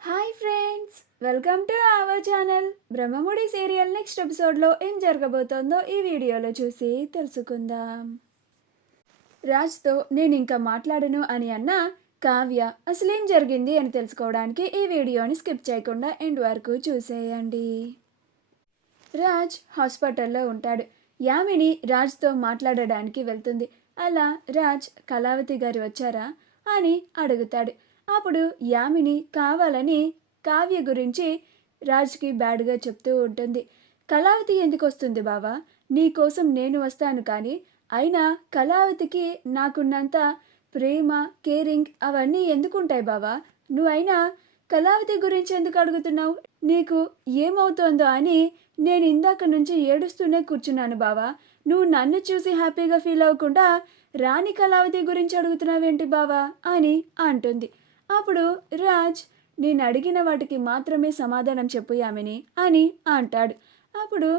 Hi friends, welcome to our channel. Brahmamudi serial next ఎపిసోడ్లో ఏం జరగబోతోందో ఈ వీడియోలో చూసి తెలుసుకుందాం. రాజ్తో నేను ఇంకా మాట్లాడను అని అన్న కావ్య అసలేం జరిగింది అని తెలుసుకోవడానికి ఈ వీడియోని స్కిప్ చేయకుండా ఎండ్ వరకు చూసేయండి. రాజ్ హాస్పిటల్లో ఉంటాడు. యామిని రాజ్తో మాట్లాడడానికి వెళ్తుంది. అలా రాజ్ కళావతి గారు వచ్చారా అని అడుగుతాడు. అప్పుడు యామిని కావాలని కావ్య గురించి రాజ్కి బ్యాడ్గా చెప్తూ ఉంటుంది. కళావతి ఎందుకు వస్తుంది బావా, నీకోసం నేను వస్తాను, కానీ అయినా కళావతికి నాకున్నంత ప్రేమ కేరింగ్ అవన్నీ ఎందుకుంటాయి బావా, నువ్వైనా కళావతి గురించి ఎందుకు అడుగుతున్నావు, నీకు ఏమవుతోందో అని నేను ఇందాక నుంచి ఏడుస్తూనే కూర్చున్నాను బావా, నువ్వు నన్ను చూసి హ్యాపీగా ఫీల్ అవ్వకుండా రాణి కళావతి గురించి అడుగుతున్నావేంటి బావా అని అంటుంది. అప్పుడు రాజ్ నేను అడిగిన వాటికి మాత్రమే సమాధానం చెప్పు యామిని అని అంటాడు. అప్పుడు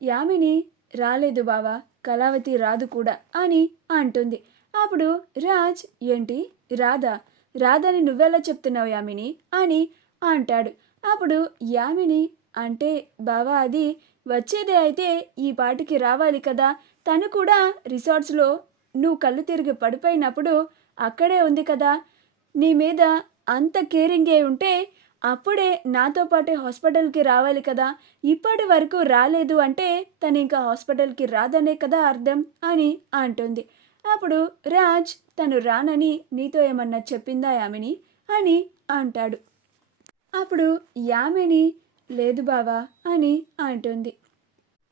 యామిని రాలేదు బావా, కళావతి రాదు కూడా అని అంటుంది. అప్పుడు రాజ్ ఏంటి రాధా, రాధని నువ్వెలా చెప్తున్నావు యామిని అని అంటాడు. అప్పుడు యామిని అంటే బావా అది వచ్చేదే అయితే ఈ పాటికి రావాలి కదా, తను కూడా రిసార్ట్స్లో నువ్వు కళ్ళు తిరిగి పడిపోయినప్పుడు అక్కడే ఉంది కదా, నీ మీద అంత కేరింగే ఉంటే అప్పుడే నాతో పాటే హాస్పిటల్కి రావాలి కదా, ఇప్పటి వరకు రాలేదు అంటే తను ఇంకా హాస్పిటల్కి రాదనే కదా అర్థం అని అంటుంది. అప్పుడు రాజ్ తను రానని నీతో ఏమన్నా చెప్పిందా యామిని అని అంటాడు. అప్పుడు యామిని లేదు బావా అని అంటుంది.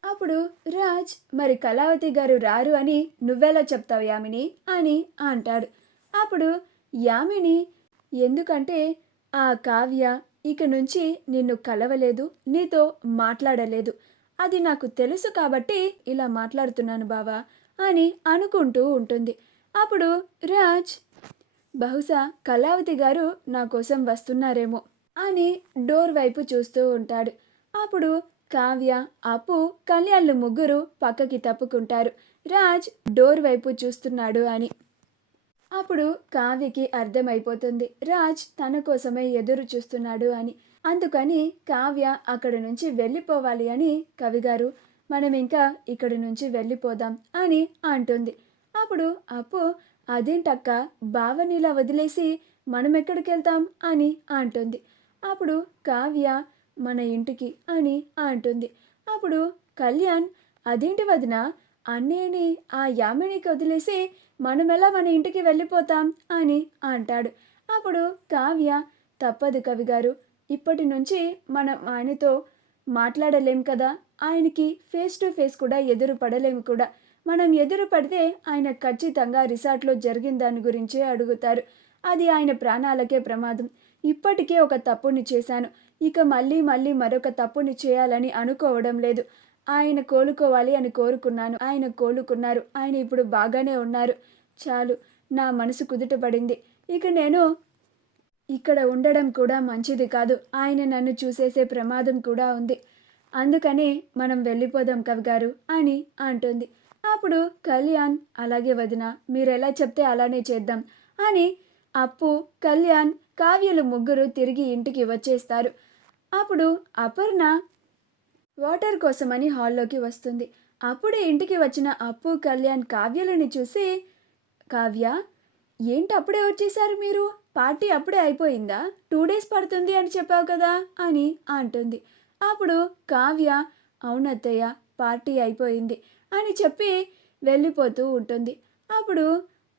అప్పుడు రాజ్ మరి కళావతి గారు రారు అని నువ్వెలా చెప్తావు యామిని అని అంటాడు. అప్పుడు యామిని ఎందుకంటే ఆ కావ్య ఇక నుంచి నిన్ను కలవలేదు, నీతో మాట్లాడలేదు, అది నాకు తెలుసు కాబట్టి ఇలా మాట్లాడుతున్నాను బావా అని అనుకుంటూ ఉంటుంది. అప్పుడు రాజ్ బహుశా కళావతి గారు నా కోసం వస్తున్నారేమో అని డోర్ వైపు చూస్తూ ఉంటాడు. అప్పుడు కావ్య అప్పు కళ్యాణ్లు ముగ్గురు పక్కకి తప్పుకుంటారు, రాజ్ డోర్ వైపు చూస్తున్నాడు అని. అప్పుడు కావ్యకి అర్థమైపోతుంది రాజ్ తన కోసమే ఎదురు చూస్తున్నాడు అని. అందుకని కావ్య అక్కడి నుంచి వెళ్ళిపోవాలి అని కవిగారు మనం ఇంకా ఇక్కడి నుంచి వెళ్ళిపోదాం అని అంటుంది. అప్పుడు అప్పు అదేంటక్క, బావనిలా వదిలేసి మనం ఎక్కడికి వెళ్తాం అని అంటుంది. అప్పుడు కావ్య మన ఇంటికి అని అంటుంది. అప్పుడు కళ్యాణ్ అదేంటి వదిన, అన్నయ్యని ఆ యామినికి వదిలేసి మనమెలా మన ఇంటికి వెళ్ళిపోతాం అని అంటాడు. అప్పుడు కావ్య తప్పదు కవిగారు, ఇప్పటి నుంచి మనం ఆయనతో మాట్లాడలేం కదా, ఆయనకి ఫేస్ టు ఫేస్ కూడా ఎదురు పడలేము కూడా, మనం ఎదురు పడితే ఆయన ఖచ్చితంగా రిసార్ట్లో జరిగిన దాని గురించే అడుగుతారు, అది ఆయన ప్రాణాలకే ప్రమాదం, ఇప్పటికే ఒక తప్పుని చేశాను, ఇక మళ్ళీ మళ్ళీ మరొక తప్పుని చేయాలని అనుకోవడం లేదు, ఆయన కోలుకోవాలి అని కోరుకున్నాను, ఆయన కోలుకున్నారు, ఆయన ఇప్పుడు బాగానే ఉన్నారు, చాలు నా మనసు కుదుటపడింది, ఇక నేను ఇక్కడ ఉండడం కూడా మంచిది కాదు, ఆయన నన్ను చూసేసే ప్రమాదం కూడా ఉంది, అందుకని మనం వెళ్ళిపోదాం కవిగారు అని అంటుంది. అప్పుడు కళ్యాణ్ అలాగే వదిన, మీరు ఎలా చెప్తే అలానే చేద్దాం అని అప్పు కళ్యాణ్ కావ్యలు ముగ్గురు తిరిగి ఇంటికి వచ్చేస్తారు. అప్పుడు అపర్ణ వాటర్ కోసమని హాల్లోకి వస్తుంది. అప్పుడే ఇంటికి వచ్చిన అప్పు కళ్యాణ్ కావ్యలని చూసి కావ్య ఏంటి అప్పుడే వచ్చేసారు మీరు, పార్టీ అప్పుడే అయిపోయిందా, 2 days పడుతుంది అని చెప్పావు కదా అని అంటుంది. అప్పుడు కావ్య అవునత్తయ్య పార్టీ అయిపోయింది అని చెప్పి వెళ్ళిపోతూ ఉంటుంది. అప్పుడు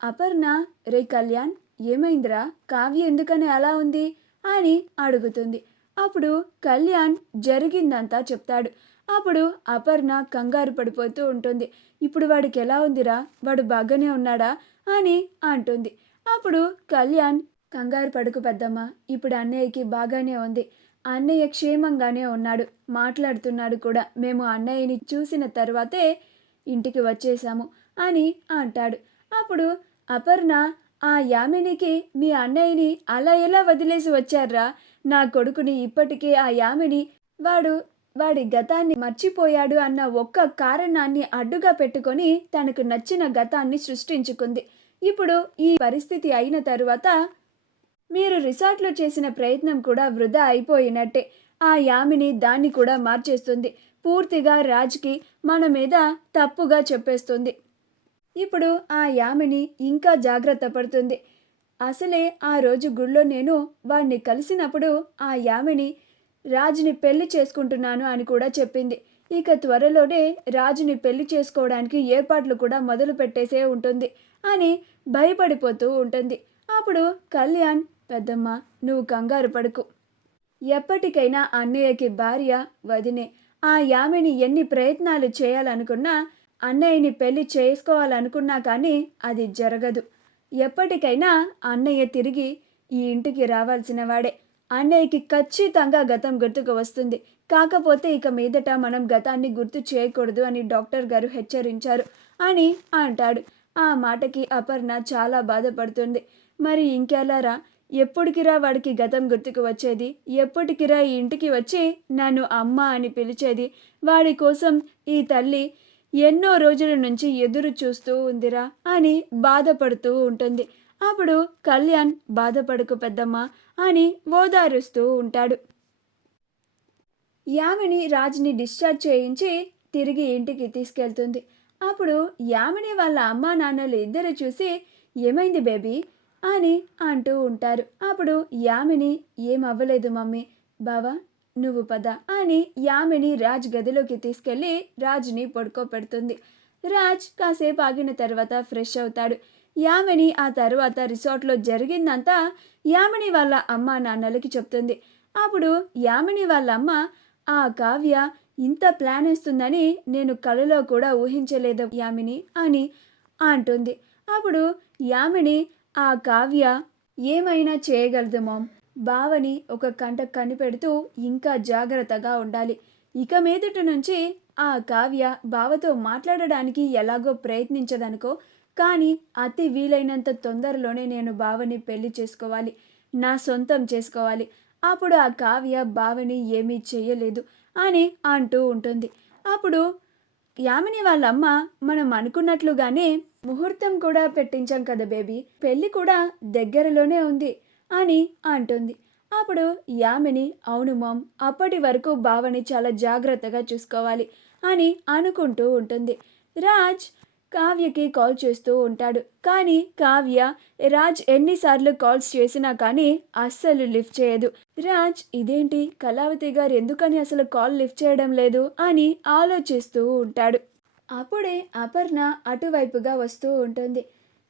అపర్ణ రే కళ్యాణ్ ఏమైందిరా, కావ్య ఎందుకని అలా ఉంది అని అడుగుతుంది. అప్పుడు కళ్యాణ్ జరిగిందంతా చెప్తాడు. అప్పుడు అపర్ణ కంగారు పడిపోతూ ఉంటుంది. ఇప్పుడు వాడికి ఎలా ఉందిరా, వాడు బాగానే ఉన్నాడా అని అంటుంది. అప్పుడు కళ్యాణ్ కంగారు పడుకు పెద్దమ్మ, ఇప్పుడు అన్నయ్యకి బాగానే ఉంది, అన్నయ్య క్షేమంగానే ఉన్నాడు, మాట్లాడుతున్నాడు కూడా, మేము అన్నయ్యని చూసిన తర్వాతే ఇంటికి వచ్చేసాము అని అంటాడు. అప్పుడు అపర్ణ ఆ యామినికి మీ అన్నయ్యని అలా ఎలా వదిలేసి వచ్చారా, నా కొడుకుని ఇప్పటికే ఆ యామిని వాడి గతాన్ని మర్చిపోయాడు అన్న ఒక్క కారణాన్ని అడ్డుగా పెట్టుకొని తనకు నచ్చిన గతాన్ని సృష్టించుకుంది. ఇప్పుడు ఈ పరిస్థితి అయిన తరువాత మీరు రిసార్ట్లో చేసిన ప్రయత్నం కూడా వృధా అయిపోయినట్టే. ఆ యామిని దాన్ని కూడా మార్చేస్తుంది. పూర్తిగా రాజ్కి మన మీద తప్పుగా చెప్పేస్తుంది. ఇప్పుడు ఆ యామిని ఇంకా జాగ్రత్త పడుతుంది. అసలే ఆ రోజు గుళ్ళో నేను వాణ్ణి కలిసినప్పుడు ఆ యామిని రాజుని పెళ్లి చేసుకుంటున్నాను అని కూడా చెప్పింది. ఇక త్వరలోనే రాజుని పెళ్లి చేసుకోవడానికి ఏర్పాట్లు కూడా మొదలు పెట్టేసే ఉంటుంది అని భయపడిపోతూ ఉంటుంది. అప్పుడు కళ్యాణ్, పెద్దమ్మ నువ్వు కంగారు పడకు. ఎప్పటికైనా అన్నయ్యకి భార్య వదినే. ఆ యామిని ఎన్ని ప్రయత్నాలు చేయాలనుకున్నా, అన్నయ్యని పెళ్లి చేసుకోవాలనుకున్నా కానీ అది జరగదు. ఎప్పటికైనా అన్నయ్య తిరిగి ఈ ఇంటికి రావాల్సిన వాడే. అన్నయ్యకి ఖచ్చితంగా గతం గుర్తుకు వస్తుంది. కాకపోతే ఇక మీదట మనం గతాన్ని గుర్తు చేయకూడదు అని డాక్టర్ గారు హెచ్చరించారు అని అంటాడు. ఆ మాటకి అపర్ణ చాలా బాధపడుతుంది. మరి ఇంకెలారా? ఎప్పటికిరా వాడికి గతం గుర్తుకు వచ్చేది? ఎప్పటికిరా ఈ ఇంటికి వచ్చి నన్ను అమ్మ అని పిలిచేది? వాడి కోసం ఈ తల్లి ఎన్నో రోజుల నుంచి ఎదురు చూస్తూ ఉందిరా అని బాధపడుతూ ఉంటుంది. అప్పుడు కళ్యాణ్, బాధపడకు పెద్దమ్మ అని ఓదారుస్తూ ఉంటాడు. యామిని రాజ్ని డిశ్చార్జ్ చేయించి తిరిగి ఇంటికి తీసుకెళ్తుంది. అప్పుడు యామిని వాళ్ళ అమ్మా నాన్నలు ఇద్దరు చూసి ఏమైంది బేబీ అని అంటూ ఉంటారు. అప్పుడు యామిని ఏమవ్వలేదు మమ్మీ, బావా నువ్వు పద అని యామిని రాజ్ గదిలోకి తీసుకెళ్ళి రాజ్ని పడుకోపెడుతుంది. రాజ్ కాసేపు ఆగిన తర్వాత ఫ్రెష్ అవుతాడు. యామిని ఆ తర్వాత రిసార్ట్లో జరిగిందంతా యామిని వాళ్ళ అమ్మా నాన్నలకి చెప్తుంది. అప్పుడు యామిని వాళ్ళ అమ్మ, ఆ కావ్య ఇంత ప్లాన్ వేస్తుందని నేను కలలో కూడా ఊహించలేదు యామిని అని అంటుంది. అప్పుడు యామిని, ఆ కావ్య ఏమైనా చేయగలదు మామ్. బావని ఒక కంట కనిపెడుతూ ఇంకా జాగ్రత్తగా ఉండాలి. ఇక మీదట నుంచి ఆ కావ్య బావతో మాట్లాడడానికి ఎలాగో ప్రయత్నించదనుకో, కానీ అతి వీలైనంత తొందరలోనే నేను బావని పెళ్లి చేసుకోవాలి, నా సొంతం చేసుకోవాలి. అప్పుడు ఆ కావ్య బావని ఏమీ చెయ్యలేదు అని అంటూ ఉంటుంది. అప్పుడు యామిని వాళ్ళమ్మ, మనం అనుకున్నట్లుగానే ముహూర్తం కూడా పెట్టించాం కదా బేబీ, పెళ్ళి కూడా దగ్గరలోనే ఉంది అని అంటుంది. అప్పుడు యామిని, అవును మామ్, అప్పటి వరకు బావని చాలా జాగ్రత్తగా చూసుకోవాలి అని అనుకుంటూ ఉంటుంది. రాజ్ కావ్యకి కాల్ చేస్తూ ఉంటాడు. కానీ కావ్య రాజ్ ఎన్నిసార్లు కాల్స్ చేసినా కానీ అస్సలు లిఫ్ట్ చేయదు. రాజ్ ఇదేంటి, కళావతి గారు ఎందుకని అసలు కాల్ లిఫ్ట్ చేయడం లేదు అని ఆలోచిస్తూ ఉంటాడు. అప్పుడే అపర్ణ అటువైపుగా వస్తూ ఉంటుంది.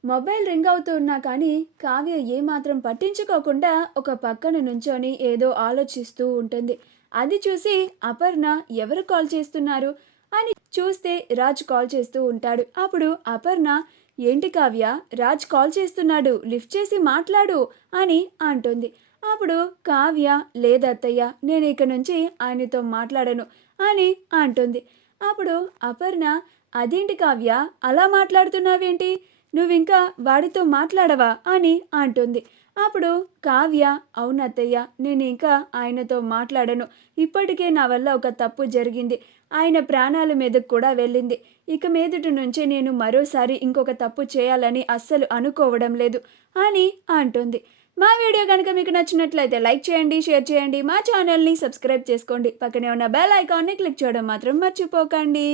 మొబైల్ రింగ్ అవుతూ ఉన్నా కానీ కావ్య ఏమాత్రం పట్టించుకోకుండా ఒక పక్కన నుంచొని ఏదో ఆలోచిస్తూ ఉంటుంది. అది చూసి అపర్ణ ఎవరు కాల్ చేస్తున్నారు అని చూస్తే రాజ్ కాల్ చేస్తూ ఉంటాడు. అప్పుడు అపర్ణ, ఏంటి కావ్య, రాజ్ కాల్ చేస్తున్నాడు, లిఫ్ట్ చేసి మాట్లాడు అని అంటుంది. అప్పుడు కావ్య, లేదత్తయ్య, నేను ఇక నుంచి ఆయనతో మాట్లాడను అని అంటుంది. అప్పుడు అపర్ణ, అదేంటి కావ్య అలా మాట్లాడుతున్నావేంటి, నువ్వింకా వాడితో మాట్లాడవా అని అంటుంది. అప్పుడు కావ్య, అవునత్తయ్య, నేను ఇంకా ఆయనతో మాట్లాడను. ఇప్పటికే నా వల్ల ఒక తప్పు జరిగింది, ఆయన ప్రాణాల మీదకు కూడా వెళ్ళింది. ఇక మీదటి నుంచి నేను మరోసారి ఇంకొక తప్పు చేయాలని అస్సలు అనుకోవడం లేదు అని అంటుంది. మా వీడియో కనుక మీకు నచ్చినట్లయితే లైక్ చేయండి, షేర్ చేయండి, మా ఛానల్ని సబ్స్క్రైబ్ చేసుకోండి, పక్కనే ఉన్న బెల్ ఐకాన్ని క్లిక్ చేయడం మాత్రం మర్చిపోకండి.